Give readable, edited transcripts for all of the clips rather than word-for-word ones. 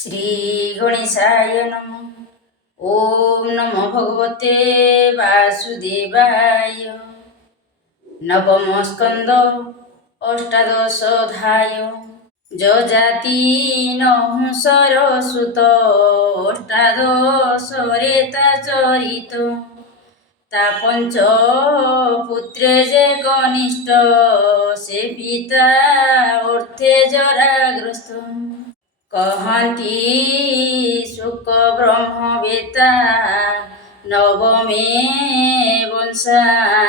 श्री गणेशाय नमः। ओम नमो भगवते वासुदेवाय। नवम स्कंद अष्टादश अध्याय। जजाति नहुसर सुत अष्टादश रेता चरित। ता पंच पुत्रे जे कनिष्ठ से पिता अर्थे जराग्रस्त। कहती शुक ब्रह्मवेता नवमे वंशानुव्यवस्था।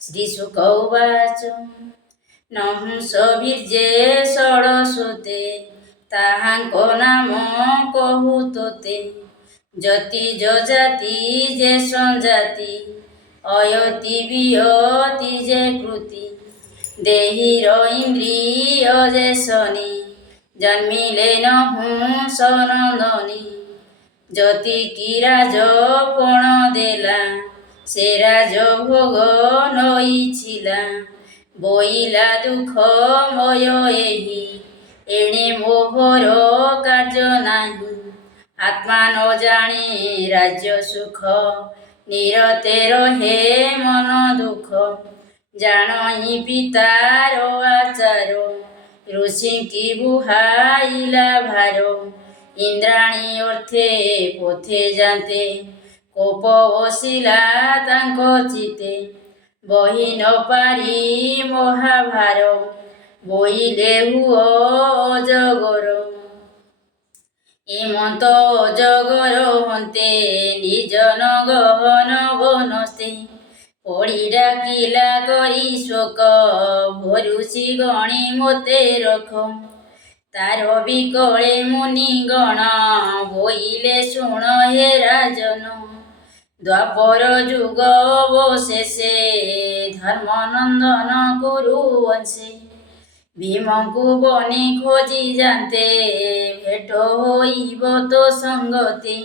श्रीशुक उवाच नहुष बीर्जे षोडशोते ताहांको नाम कहु तोते। जति जजाति जे संजाति अयति वियति जे कृति। देहिर इंद्रिय जे शनि जन्मिले नहुष नंदनी। जति की राज पण देला से राज भोग नईछिला। बोइला दुख मय एही एणे मोहर कार्य नाही। आत्मा न जाने राज्य सुख निरते रहे मन दुख। जानी पितार आचार ऋषि की बुहाइला भार। इंद्राणी अर्थे पोथे जाते कोप बसिला तांको चिते। बही न पारी महाभार बोइले हुओ अजगर। एमंत अजगर हन्ते निजन गहन बनस्ते। पड़ी डाकिला करी शोक भरुषि गणी मोते रख। तार विकले मुनिगण बोइले शुण हे राजन। द्वापर जुग अवशेषे धर्मनंदन कुरुवंशे। भीमंकु बनी खोजी जानते भेट होइब तो संगते।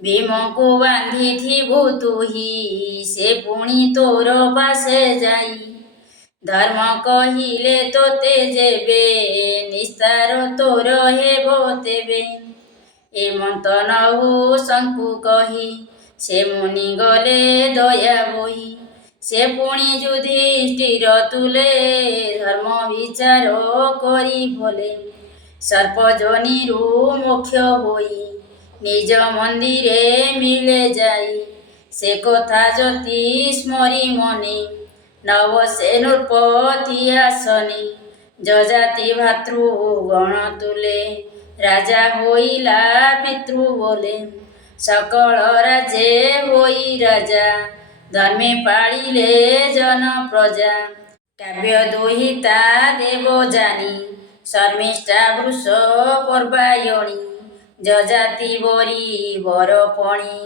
भीमंकु बांधिथिबु तुही से पुणी तोर पासे जाई। धर्म कहिले तोते जेबे निस्तार तोर हेब तेबे। एमंत नहु शंकु कही से मुनि गले दया बोही। से पुणी युधिष्ठिर तुले धर्म विचार करी भले। सर्पजनिरु मोक्ष होई निज मंदिरे मिले जाई। से कथा जति स्मरी मने नवसे नृपति आसनी। जजाति भातृ गण तुले राजा होइला पितृ बोले। सकल राजे होई राजा धर्मे पालिले जन प्रजा। काव्य दोहिता देव जानी शर्मिष्ठा वृष पर्वायणी। जजाति बरी बरपणी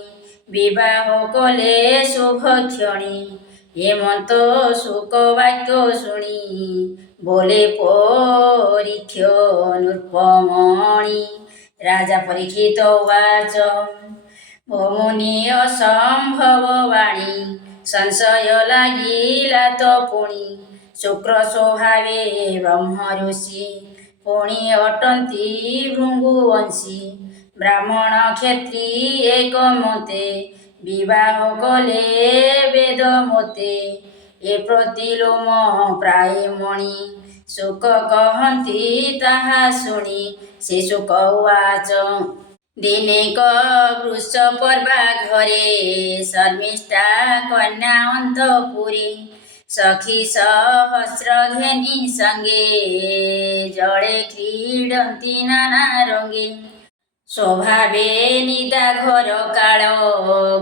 विवाह कले शुभ क्षणी। हेमंत शुक वाक्य शुणी बोले परीक्ष नृपमणि। राजा परीक्षित उवाच मुनि असंभव वाणी। संशय लागिला तो पुणी। शुक्र स्वभावे ब्रह्म ऋषि पुणी अटंती भृंगुवंशी। ब्राह्मण क्षेत्री एक मते विवाह कले वेद मते। ए प्रतिलोम प्राय मणि शुक कहती ताहा शुणी। से शुक उवाच दिनेक वृष पर्वा घरे शर्मिष्ठा कन्या अंतपुरी। सखी सहस्र घेनी संगे जड़े क्रीडंती नाना रंगे। स्वभावे निदा घर काल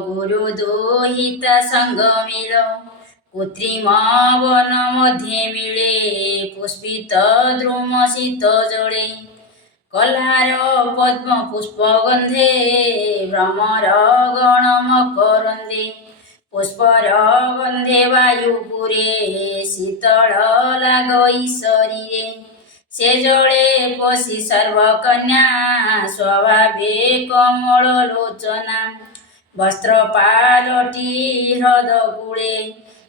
गुरु दुहिता संग मिल। कृत्रिम वन मध्ये मिले पुष्पित द्रुम शीत जड़े। कल्हार पद्म पुष्प गंधे भ्रमर गण मकरंदे। पुष्पर गंधे वायुपुरे शीतल लागई शरीरे। से जड़े पशि सर्वकन्या स्वभावे कमल लोचना। वस्त्र पालटी ह्रद कूले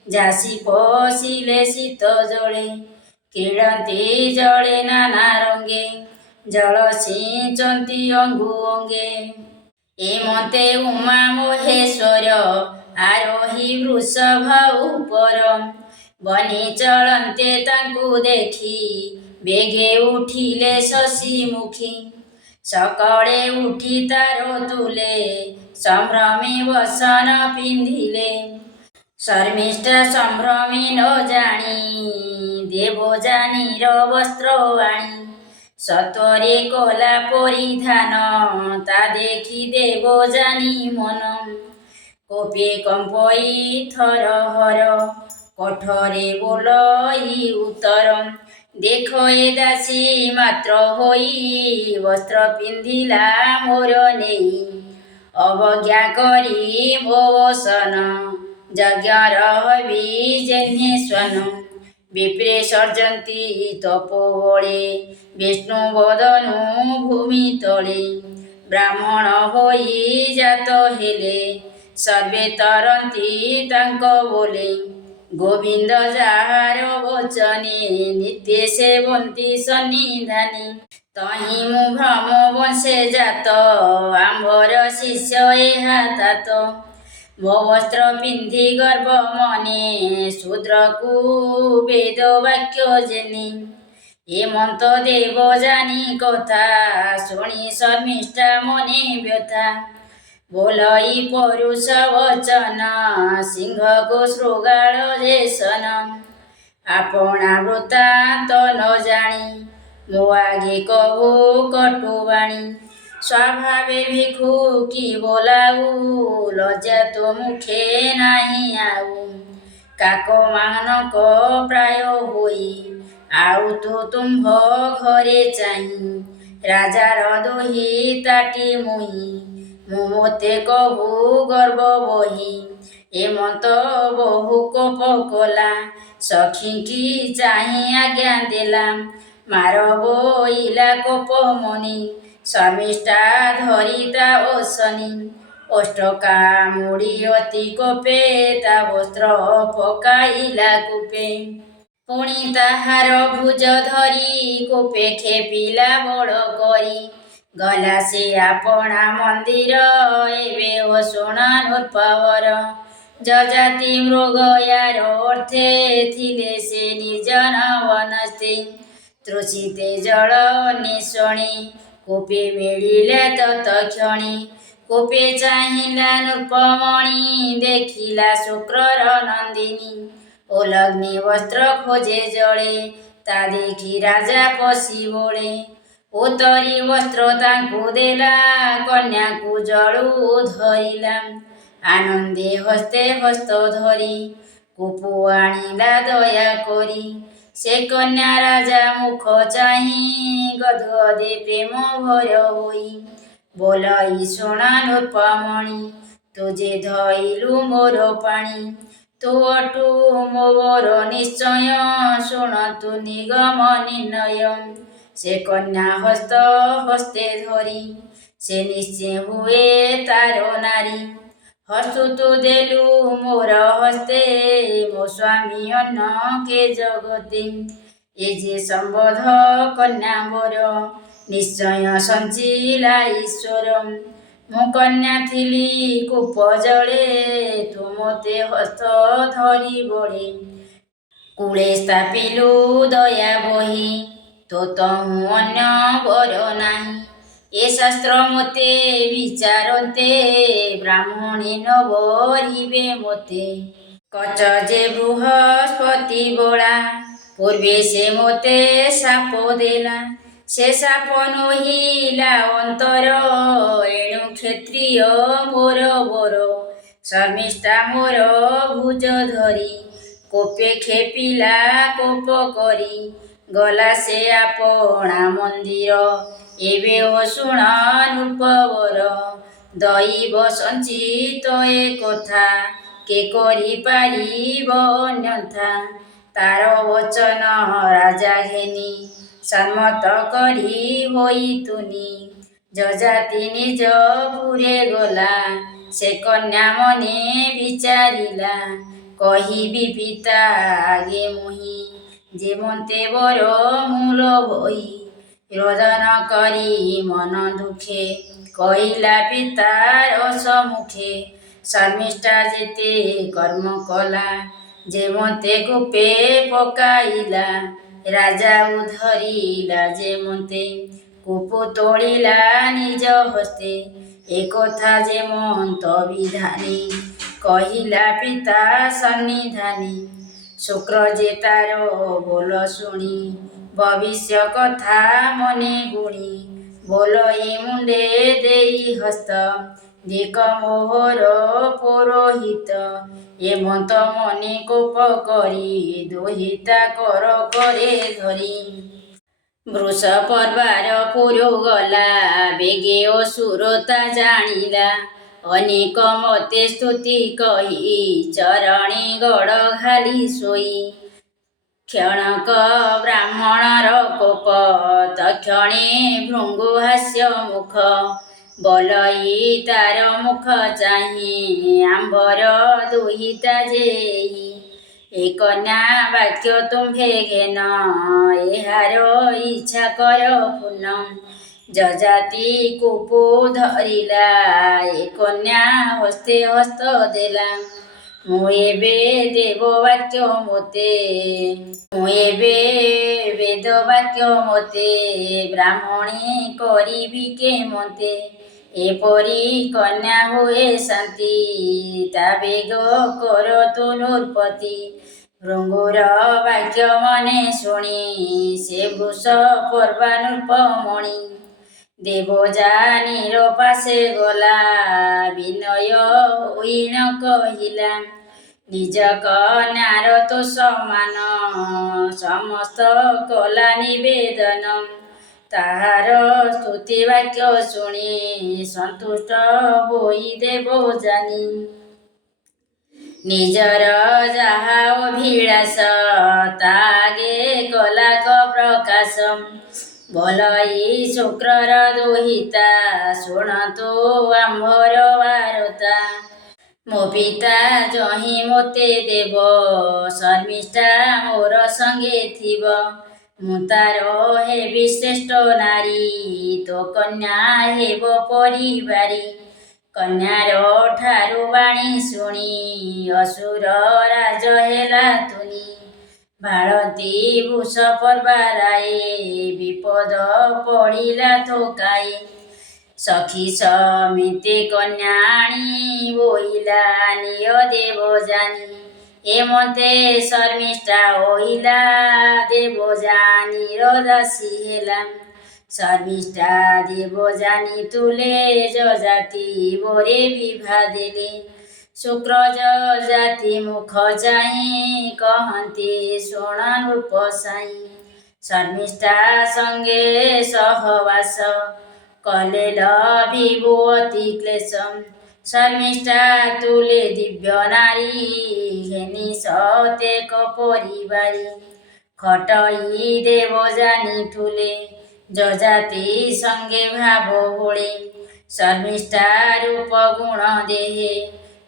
झासी पशिले शीत जड़े। क्रीडन्ति जड़े नाना रंगे ଜଳ ସିଞ୍ଚନ୍ତି ଅଙ୍ଗୁ ଅଙ୍ଗେ। ଏମତେ ଉମା ମହେଶ୍ୱର ଆରୋହୀ ବୃଷଭ ଉପର। ବନି ଚଳନ୍ତେ ତାଙ୍କୁ ଦେଖି ବେଗେ ଉଠିଲେ ଶଶୀମୁଖୀ। ସକଳେ ଉଠି ତାର ତୁଲେ ସମ୍ଭ୍ରମେ ବସନ ପିନ୍ଧିଲେ। ଶର୍ମିଷ୍ଠା ସମ୍ଭ୍ରମେ ନ ଜାଣି ଦେବଯାନୀର ବସ୍ତ୍ର ଆଣି। ସତ୍ୱରେ କଲା ପରିଧାନ ତା ଦେଖି ଦେବଯାନୀ ମନ। କୋପେ କମ୍ପଇ ଥରହର କଠରେ ବୋଲଇ ଉତ୍ତର। ଦେଖ ଏ ଦାସୀ ମାତ୍ର ହୋଇ ବସ୍ତ୍ର ପିନ୍ଧିଲା ମୋର ନେଇ। ଅବଜ୍ଞା କରି ମୋ ବସନ ଯଜ୍ଞର ହବି ଯେହ୍ନେ ସ୍ୱନ। ବିପ୍ରେ ସର୍ଜନ୍ତି ତପୋବଳେ ବିଷ୍ଣୁ ବଦନୁ ଭୂମି ତଳେ। ବ୍ରାହ୍ମଣ ହୋଇ ଜାତ ହେଲେ ସର୍ବେ ତରନ୍ତି ତାଙ୍କ ବୋଲେ। ଗୋବିନ୍ଦ ଯାହାର ବଚନେ ନିତ୍ୟ ସେବନ୍ତି ସନ୍ନିଧାନେ। ତହିଁ ମୁଁ ଭ୍ରମ ବଂଶେ ଜାତ ଆମ୍ଭର ଶିଷ୍ୟ ଏହା ତାତ। ମୋ ବସ୍ତ୍ର ପିନ୍ଧି ଗର୍ବ ମନେ ଶୂଦ୍ରକୁ ବେଦ ବାକ୍ୟ ଜେନେ। ଏମନ୍ତ ଦେବଯାନୀ କଥା ଶୁଣି ଶର୍ମିଷ୍ଠା ମନେ ବ୍ୟଥା। ବୋଲଇ ପରୁଷ ବଚନ ସିଂହକୁ ଶୃଗାଳ ଯେସନ। ଆପଣା ବୃତ୍ତାନ୍ତ ନ ଜାଣି ମୋ ଆଗେ କହୁ କଟୁବାଣୀ। ସ୍ୱଭାବେ ଭିଖୁ କି ବୋଲାଉ ଲଜ୍ଜା ତୋ ମୁଖେ ନାହିଁ ଆଉ। କାକମାନଙ୍କ ପ୍ରାୟ ହୋଇ ଆଉ ତୁ ତୁମ୍ଭ ଘରେ ଚାହିଁ। ରାଜାର ଦୋହି ତାଟି ମୁହିଁ ମୁଁ ମୋତେ କହୁ ଗର୍ବ ବହି। ଏମନ୍ତ ବହୁ କୋପ କଲା ସଖୀଙ୍କି ଚାହିଁ ଆଜ୍ଞା ଦେଲା। ମାର ବୋଇଲା କୋପ ମନି ଶର୍ମିଷ୍ଠା ଧରି ତା ବସନି। ଓଷ୍ଠ କାମୁଡ଼ି ଅତି କୋପେ ତା ବସ୍ତ୍ର ପକାଇଲା କୂପେ। ପୁଣି ତାହାର ଭୁଜ ଧରି କୋପେ ଖେପିଲା ବଳ କରି। ଗଲା ସେ ଆପଣା ମନ୍ଦିର ଏବେ ଓ ଶୁଣ ନୃପବର। ଯଯାତି ମୃଗ ୟାର ଅର୍ଥେ ଥିଲେ ସେ ନିର୍ଜନ ବନସ୍ତେ। ତୃଷିତେ ଜଳ ନିଶୁଣି କୂପେ ମିଳିଲେ ତତକ୍ଷଣି। କୂପେ ଚାହିଁଲା ନୃପମଣି ଦେଖିଲା ଶୁକ୍ରର ନନ୍ଦିନୀ। ଓଲଗ୍ନି ବସ୍ତ୍ର ଖୋଜେ ଜଳେ ତା ଦେଖି ରାଜା ପଶି ବଳେ। ଉତ୍ତରୀ ବସ୍ତ୍ର ତାଙ୍କୁ ଦେଲା କନ୍ୟାକୁ ଜଳୁ ଧରିଲା। ଆନନ୍ଦେ ହସ୍ତେ ହସ୍ତ ଧରି କୂପ ଆଣିଲା ଦୟା କରି। ସେ କନ୍ୟା ରାଜା ମୁଖ ଚାହିଁ ଗଦ୍ଗଦେ ପ୍ରେମ ଭର ହୋଇ। ବୋଲଇ ଶୁଣ ନୃପମଣି ତୁ ଯେ ଧଇଲୁ ମୋର ପାଣି। ତୁ ଅଟୁ ମୋ ବର ନିଶ୍ଚୟ ଶୁଣନ୍ତୁ ନିଗମ ନିର୍ଣ୍ଣୟ। ସେ କନ୍ୟା ହସ୍ତ ହସ୍ତେ ଧରି ସେ ନିଶ୍ଚେ ହୁଏ ତାର ନାରୀ। ହସ୍ତୁ ତୁ ଦେଲୁ ମୋର ହସ୍ତେ ମୋ ସ୍ୱାମୀ ଅନ୍ନ କେ ଜଗତେ। ଏ ଯେ ସମ୍ବଧ କନ୍ୟା ବର ନିଶ୍ଚୟ ସଞ୍ଚିଲା ଈଶ୍ୱର। ମୁଁ କନ୍ୟା ଥିଲି କୂପ ଜଳେ ତୁ ମୋତେ ହସ୍ତ ଧରି ବଳେ। କୂଳେ ସ୍ଥାପିଲୁ ଦୟା ବହି ତୋ ତହୁଁ ଅନ୍ୟ ବର ନାହିଁ। ଏ ଶାସ୍ତ୍ର ମୋତେ ବିଚାରନ୍ତେ ବ୍ରାହ୍ମଣେ ନ ବରିବେ ମୋତେ। କଚ ଯେ ବୃହସ୍ପତି ବଳା ପୂର୍ବେ ସେ ମୋତେ ଶାପ ଦେଲା। ସେ ଶାପ ନୋହିଲା ଅନ୍ତର ଏଣୁ କ୍ଷତ୍ରିୟ ମୋର ବର। ଶର୍ମିଷ୍ଠା ମୋର ଭୁଜ ଧରି କୋପେ ଖେପିଲା କୋପ କରି। ଗଲା ସେ ଆପଣା ମନ୍ଦିର ଏବେ ଓ ଶୁଣ ନୃପବର। ଦଇବ ସଞ୍ଚିତ ଏ କଥା କେ କରି ପାରିବ ଅନ୍ୟଥା। ତାର ବଚନ ରାଜା ଘେନି ସମ୍ମତ କରି ହୋଇ ତୁନି। ଯଯାତି ନିଜ ପୁରେ ଗଲା ସେ କନ୍ୟା ମନେ ବିଚାରିଲା। କହିବି ପିତା ଆଗେ ମୁହିଁ ଯେମନ୍ତେ ବର ମୂଳ ଭଇ। ରୋଦନ କରି ମନ ଦୁଃଖେ କହିଲା ପିତାର ସମ୍ମୁଖେ ଶର୍ମିଷ୍ଠା ଯେତେ କର୍ମ କଲା ଯେ ମତେ କୂପେ ପକାଇଲା ରାଜା ଧରିଲା ଯେ ମତେ କୂପ ତୋଳିଲା ନିଜ ହସ୍ତେ ଏକଥା ଯେ ମନ୍ତ ବିଧାନୀ କହିଲା ପିତା ସନ୍ନିଧାନୀ ଶୁକ୍ର ଯେ ତାର ବୋଲ ଶୁଣି ଭବିଷ୍ୟ କଥା ମନେ ଗୁଣି ବୋଲ ଏ ମୁଣ୍ଡେ ଦେଇ ହସ୍ତ ଦିକ ମୋହର ପୌରୋହିତ ଏମନ୍ତ ମନେ କୋପ କରି ଦୁହିତା କର କରେ ଧରି ବୃଷ ପର୍ବାର ପୁରୁ ଗଲା ବେଗେ ଅସୁରତା ଜାଣିଲା ଅନେକ ମତେ ସ୍ତୁତି କହି ଚରଣୀ ଗଡ଼ ଘାଲି ଶୋଇ କ୍ଷଣକ ବ୍ରାହ୍ମଣର କୋପ ତକ୍ଷଣେ ଭୃଙ୍ଗୁ ହାସ୍ୟ ମୁଖ ବଲଇ ତାର ମୁଖ ଚାହିଁ ଆମ୍ବର ଦୁହିତା ଯେଇ ଏ କନ୍ୟା ବାକ୍ୟ ତୁମ୍ଭେ ଘେନ ଏହାର ଇଚ୍ଛା କର ପୂର୍ଣ୍ଣ ଯଜାତି କୂପ ଧରିଲା ଏ କନ୍ୟା ହସ୍ତେ ହସ୍ତ ଦେଲା ମୁଁ ଏବେ ଦେବ ବାକ୍ୟ ମୋତେ ମୁଁ ଏବେ ବେଦ ବାକ୍ୟ ମୋତେ ବ୍ରାହ୍ମଣୀ କରିବି କେ ମତେ ଏପରି କନ୍ୟା ହୁଏ ଶାନ୍ତି ତା ବେଗ କର ତୁ ନୃପତି ଭୃଙ୍ଗୁର ବାକ୍ୟ ମନେ ଶୁଣି ସେ ବୃଷ ପର୍ବା ନୃପମଣି ଦେବଯାନୀର ପାଶେ ଗଲା ବିନୟ ହୋଇଣ କହିଲା ନିଜ କନ୍ୟାର ତ ସମାନ ସମସ୍ତ କଲା ନିବେଦନ ତାହାର ସ୍ତୁତି ବାକ୍ୟ ଶୁଣି ସନ୍ତୁଷ୍ଟ ହୋଇ ଦେବ ଜାନି ନିଜର ଯାହା ଅଭିଳାଷ ତାଗେ କଲା କ ପ୍ରକାଶ ବଲଇ ଶୁକ୍ରର ଦୁହିତା ଶୁଣନ୍ତୁ ଆମ୍ଭର ବାରତା ମୋ ପିତା ଯହିଁ ମୋତେ ଦେବ ଶର୍ମିଷ୍ଠା ମୋର ସଙ୍ଗେ ଥିବ ମୁଁ ତାର ହେବି ଶ୍ରେଷ୍ଠ ନାରୀ ତୋ କନ୍ୟା ହେବ ପରିବାରୀ କନ୍ୟାର ଠାରୁ ବାଣୀ ଶୁଣି ଅସୁର ରାଜ ହେଲା ତୁନି ଭାଳନ୍ତି ବୃଷ ପର୍ବାରାଏ ବିପଦ ପଡ଼ିଲା ଥୋକାଏ ସଖୀ ସମିତି କନ୍ୟାଣୀ ବୋଇଲା ନିୟ ଦେବ ଜାନି ଏମତେ ଶର୍ମିଷ୍ଠା ହୋଇଲା ଦେବ ଜାନିର ଦାସୀ ହେଲା ଶର୍ମିଷ୍ଠା ଦେବ ଜାନି ତୁଲେ ଯଜାତି ବୋରେ ବିଭା ଦେଲେ ଶୁକ୍ର ଯଜାତି ମୁଖ ଚାହିଁ କହନ୍ତି ଶୁଣ ନୃପ ସାଇଁ ଶର୍ମିଷ୍ଠା ସଙ୍ଗେ ସହବାସ କଲେ ଲଭିବୁ ଅତି କ୍ଲେଶ ଶର୍ମିଷ୍ଠା ତୁଲେ ଦିବ୍ୟ ନାରୀ ଘେନି ସତେକ ପରିବାରୀ ଖଟଇ ଦେବ ଜାନି ଠୁଲେ ଯଜାତି ସଙ୍ଗେ ଭାବ ଭୋଳେ ଶର୍ମିଷ୍ଠା ରୂପ ଗୁଣ ଦେହେ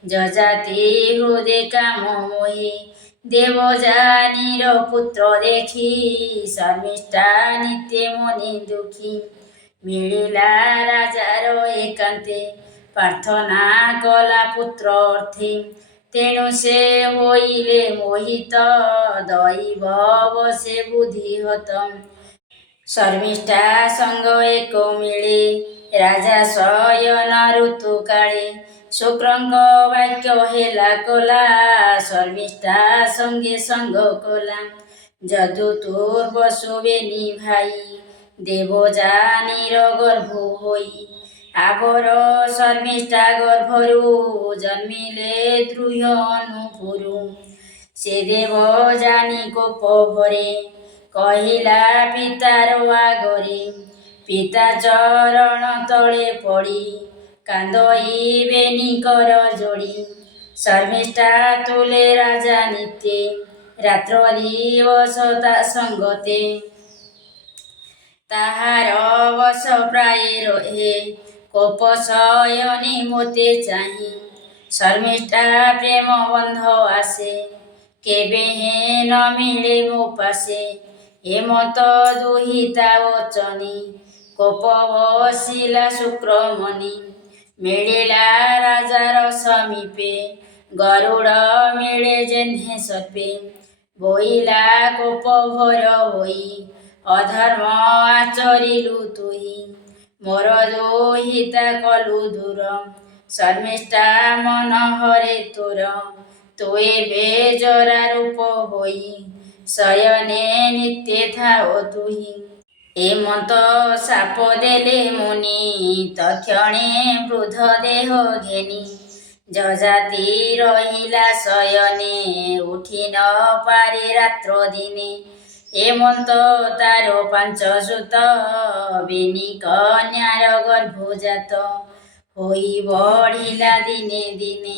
ଯଜାତି ହୃଦେ କାମ ମୋহে ଦେବଯାନୀର ପୁତ୍ର ଦେଖି ଶର୍ମିଷ୍ଠା ନିତ୍ୟ ମନେ ଦୁଃଖୀ ମିଳିଲା ରାଜାର ଏକାନ୍ତେ ପ୍ରାର୍ଥନା କଲା ପୁତ୍ର ଅର୍ଥେ ତେଣୁ ସେ ହୋଇଲେ ମୋହିତ ଦୈବ ବସେ ବୁଦ୍ଧି ହତ ଶର୍ମିଷ୍ଠା ସଙ୍ଗ ଏକ ମିଳେ ରାଜା ଶୟନ ଋତୁ କାଳେ ଶୁକ୍ରଙ୍କ ବାକ୍ୟ ହେଲା କଲା ଶର୍ମିଷ୍ଠା ସଙ୍ଗେ ସଙ୍ଗ କଲା ଯଦୁ ତୁର୍ବଶୁ ବେନି ଭାଇ ଦେବଯାନୀର ଗର୍ଭ ହୋଇ ଆବର ଶର୍ମିଷ୍ଠା ଗର୍ଭରୁ ଜନ୍ମିଲେ ଦ୍ରୁହ ଅନୁପୁରୁ ସେ ଦେବଯାନୀ କୋପ ଭରେ କହିଲା ପିତାର ଆଗରେ ପିତା ଚରଣ ତଳେ ପଡ଼ି କାନ୍ଦଇବେନି କର ଯୋଡ଼ି ଶର୍ମିଷ୍ଠା ତୁଲେ ରାଜା ନିତ୍ୟ ରାତ୍ର ଦିବସ ତା ସଙ୍ଗତେ ତାହାର ବସ ପ୍ରାୟ ରହେ କୋପ ଶୟନି ମୋତେ ଚାହିଁ ଶର୍ମିଷ୍ଠା ପ୍ରେମ ବନ୍ଧ ଆସେ କେବେ ହେ ନ ମିଳେ ମୋ ପାଶେ ହେମନ୍ତ ଦୁହିତା ବଚନି କୋପ ବସିଲା ଶୁକ୍ରମଣି ମିଳିଲା ରାଜାର ସମୀପେ ଗରୁଡ଼ ମିଳେ ଯେହ୍ନେ ସର୍ପେ ବୋଇଲା କୋପ ଭର ହୋଇ ଅଧର୍ମ ଆଚରିଲୁ ତୁହି ମୋର ଦୁହିତା କଲୁ ଦୂର ଶର୍ମିଷ୍ଠା ମନହରେ ତୋର ତୁ ଏବେ ଜରା ରୂପ ହୋଇ ଶୟନେ ନିତ୍ୟେ ଥାଅ ତୁହି ହେମନ୍ତ ସାପ ଦେଲେ ମୁନି ତକ୍ଷଣେ ବୃଦ୍ଧ ଦେହ ଘେନି ଯଜାତି ରହିଲା ଶୟନେ ଉଠି ନ ପାରେ ରାତ୍ର ଦିନେ ହେମନ୍ତ ତାର ପାଞ୍ଚ ସୁତ ବେନି କନ୍ୟାର ଗର୍ଭଜାତ ହୋଇ ବଢ଼ିଲା ଦିନେ ଦିନେ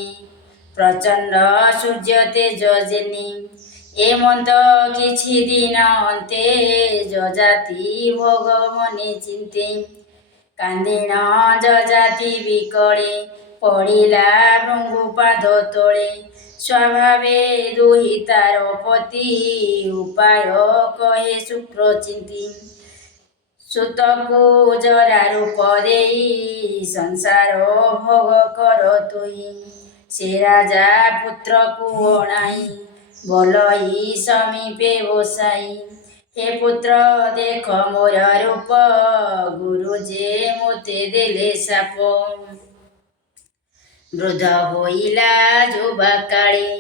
ପ୍ରଚଣ୍ଡ ସୂର୍ଯ୍ୟ ତେଜ ଯେନି ହେମନ୍ତ କିଛି ଦିନ ଅନ୍ତେ ଯଜାତି ଭୋଗ ମନେ ଚିନ୍ତେ କାନ୍ଦିଣ ଯଜାତି ବିକଳେ ପଡ଼ିଲା ଭୃଙ୍ଗୁ ପାଦ ତଳେ ସ୍ୱଭାବେ ଦୁହିତାର ପତି ଉପାୟ କହେ ଶୁକ୍ର ଚିନ୍ତି ସୁତକୁ ଜରା ରୂପ ଦେଇ ସଂସାର ଭୋଗ କର ତୁହି ସେ ରାଜା ପୁତ୍ରକୁ ଅଣାଇ ବୋଲଇ ସମୀପେ ବସାଇ ହେ ପୁତ୍ର ଦେଖ ମୋର ରୂପ ଗୁରୁ ଯେ ମୋତେ ଦେଲେ ସାପ ବୃଦ୍ଧ ହୋଇଲା ଯୁବା କାଳେ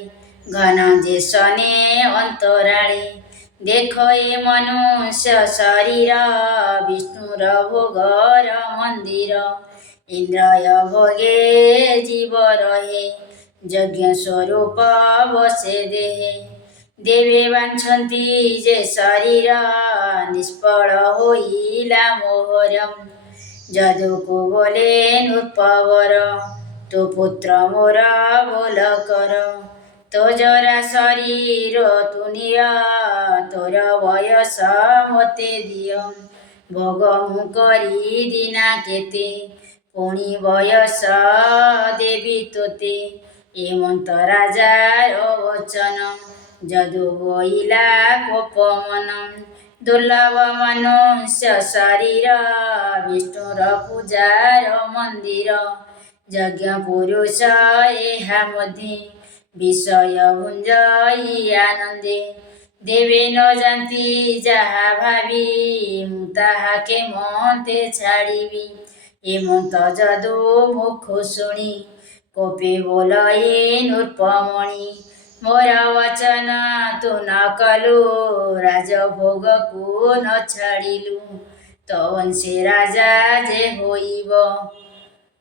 ଘନ ଯେସନେ ଅନ୍ତରାଳେ ଦେଖ ଏ ମନୁଷ୍ୟ ଶରୀର ବିଷ୍ଣୁର ଭୋଗର ମନ୍ଦିର ଇନ୍ଦ୍ରୟ ଭୋଗେ ଜୀବ ରହେ ଯଜ୍ଞ ସ୍ୱରୂପ ବସେ ଦେହେ ଦେବେ ବାଞ୍ଛନ୍ତି ଯେ ଶରୀର ନିଷ୍ଫଳ ହୋଇଲା ମୋହର ଯଦୁକୁ ବୋଲେ ନୃପବର ତୁ ପୁତ୍ର ମୋର ବୋଲ କର ତୋ ଜରା ଶରୀର ତୁ ନିଅ ତୋର ବୟସ ମୋତେ ଦିଅ ଭୋଗ ମୁଁ କରି ଦିନା କେତେ ପୁଣି ବୟସ ଦେବି ତୋତେ ହେମନ୍ତ ରାଜାର ବଚନ ଯଦୁ ବୋଇଲା କୋପ ମନ ଦୁର୍ଲଭ ମନୁଷ୍ୟ ଶରୀର ବିଷ୍ଣୁର ପୂଜାର ମନ୍ଦିର ଯଜ୍ଞ ପୁରୁଷ ଏହା ମଧ୍ୟ ବିଷୟ ଭୁଞ୍ଜଇ ଆନନ୍ଦେ ଦେବେ ନ ଜାନ୍ତି ଯାହା ଭାବି ମୁଁ ତାହା କେମନ୍ତେ ଛାଡ଼ିବି ହେମନ୍ତ ଯଦୁ ମୁଖ ଶୁଣି କୋପେ ବୋଲଇ ନୃପମଣି ମୋର ବଚନ ତୁ ନ କଲୁ ରାଜଭୋଗକୁ ନ ଛାଡ଼ିଲୁ ତ ବଂଶେ ରାଜା ଯେ ହୋଇବ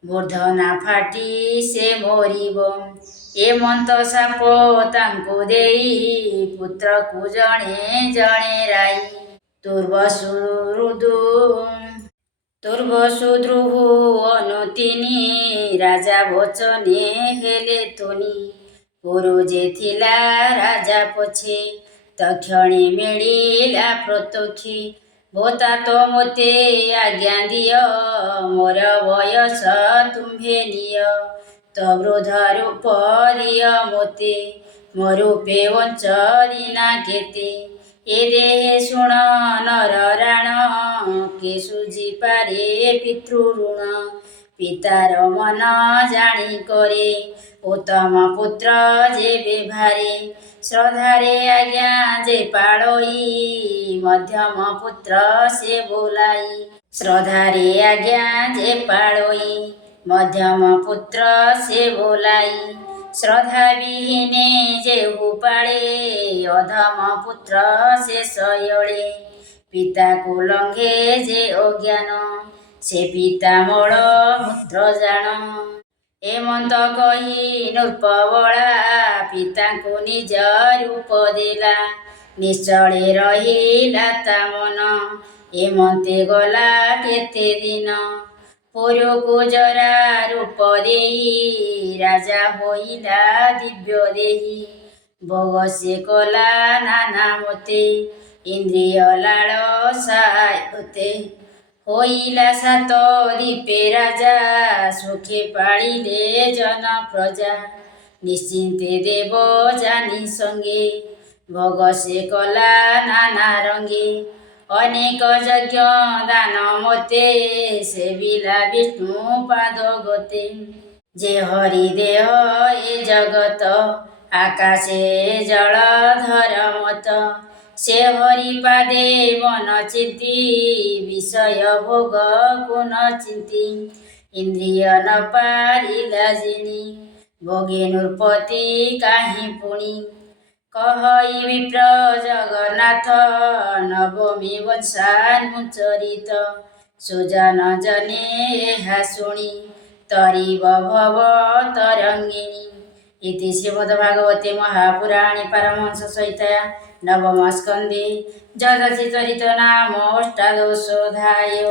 ମୂର୍ଧନା ଫାଟି ସେ ମରିବ ହେମନ୍ତ ସାପ ତାଙ୍କୁ ଦେଇ ପୁତ୍ରକୁ ଜଣେ ଜଣେ ରାଇ ତୁର୍ବସୁଦୃହୁ ଅନୁତିନି ରାଜା ବଚନେ ହେଲେ ତୁନି ଗୁରୁ ଯେ ଥିଲା ରାଜା ପଛେ ତକ୍ଷଣେ ମିଳିଲା ପ୍ରତ୍ୟକ୍ଷେ ଭୋତା ତ ମୋତେ ଆଜ୍ଞା ଦିଅ ମୋର ବୟସ ତୁମ୍ଭେ ନିଅ ତ ବୃଦ୍ଧ ରୂପ ଦିଅ ମୋତେ ମୋ ରୂପେ ବଞ୍ଚ ଦିନା କେତେ ଏ ଦେହେ ଶୁଣ ନର ରାଣ କେ ସୁଝି ପାରେ ପିତୃଋଣ ପିତାର ମନ ଜାଣି କରେ ଉତ୍ତମ ପୁତ୍ର ଯେବେ ଭାରେ ଶ୍ରଦ୍ଧାରେ ଆଜ୍ଞା ଯେ ପାଳଇ ମଧ୍ୟମ ପୁତ୍ର ସେ ବୋଲାଇ ଶ୍ରଦ୍ଧାରେ ଆଜ୍ଞା ଯେ ପାଳଇ ମଧ୍ୟମ ପୁତ୍ର ସେ ବୋଲାଇ ଶ୍ରଦ୍ଧା ବିହୀନେ ଯେହୁ ପାଳେ ଅଧମ ପୁତ୍ର ସେ ଶୟଳେ ପିତାକୁ ଲଙ୍ଘେ ଯେ ଅଜ୍ଞାନ ସେ ପିତା ମଳ ମୂତ୍ର ଜାଣ ହେମନ୍ତ କହି ନୃପବଳା ପିତାଙ୍କୁ ନିଜ ରୂପ ଦେଲା ନିଶ୍ଚଳେ ରହିଲା ତା ମନ ହେମନ୍ତେ ଗଲା କେତେ ଦିନ ପୁରକୁ ଜରା ରୂପ ଦେଇ ରାଜା ହୋଇଲା ଦିବ୍ୟ ଦେହି ଭୋଗ ସେ କଲା ନାନା ମତେ ଇନ୍ଦ୍ରିୟ ଲାଳସାୟତେ ହୋଇଲା ସାତ ଦୀପେ ରାଜା ସୁଖେ ପାଳିଲେ ଜନ ପ୍ରଜା ନିଶ୍ଚିନ୍ତେ ଦେବ ଜାନି ସଙ୍ଗେ ଭୋଗ ସେ କଲା ନାନା ରଙ୍ଗେ ଅନେକ ଯଜ୍ଞ ଦାନ ମୋତେ ସେବିଲା ବିଷ୍ଣୁ ପାଦ ଗତେ। ଯେ ହରି ଦେହ ଏ ଜଗତ ଆକାଶେ ଜଳଧର ମତ ସେ ହରି ପାଦେ ମନ ଚିନ୍ତି ବିଷୟ ଭୋଗ କୁନ ଚିନ୍ତି ଇନ୍ଦ୍ରିୟ ନ ପାରିଲା ଜିଣି ଭୋଗେ ନୃପତି କାହିଁ ପୁଣି କହଇ ବିପ୍ର ଜଗନ୍ନାଥ ନବମୀ ବଂଶାନୁଚରିତ ସୁଜନ ଜନେ ଏହା ଶୁଣି ତରିବ ଭବ ତରଙ୍ଗିଣୀ। ଇତି ଶ୍ରୀମଦ୍ଭାଗବତେ ମହାପୁରାଣେ ପାରମହଂସ ସଂହିତାୟା ନବମ ସ୍କନ୍ଧେ ଯଦଚି ଚରିତ ନାମ ଅଷ୍ଟାଦଶୋऽଧ୍ୟାୟ।